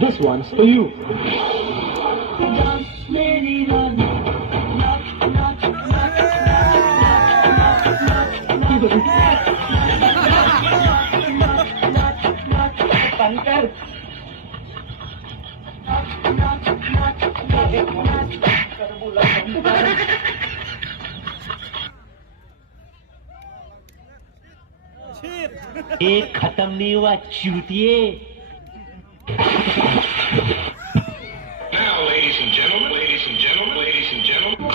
This one's for you. एक खत्म नहीं हुआ चूतिए। Now, ladies and gentlemen, ladies and gentlemen, ladies and gentlemen.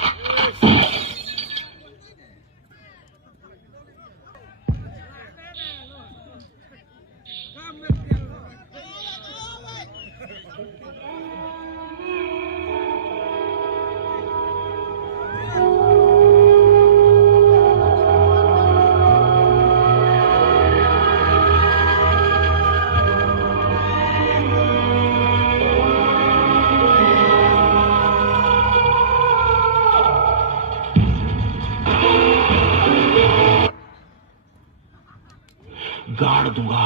गाड़ दूंगा।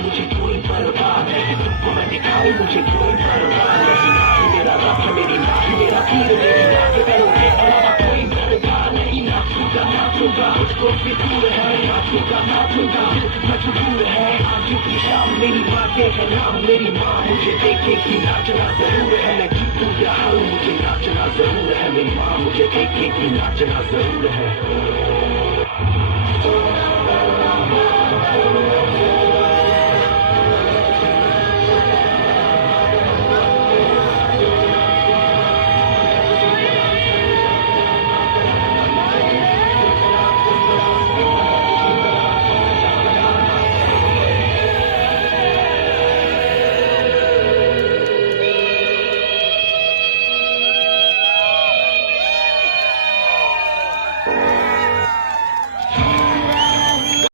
मुझे कोई परवाह नहीं, तुमको मैं दिखाऊं मुझे कोई परवाह नहीं। मेरा रब है मेरी माँ, मेरा पीर मेरी नाक पैरों के अलावा कोई परवाह नहीं। नाचूंगा मुझको फितूर है, नाचूंगा मजबूर है। आज की शाम मेरी माँ के है नाम, मेरी माँ मुझे देखेगी नाचना जरूर है। मैं जीतूं या हारूं मुझे नाचना जरूर है। मेरी माँ मुझे देखेगी नाचना जरूर है।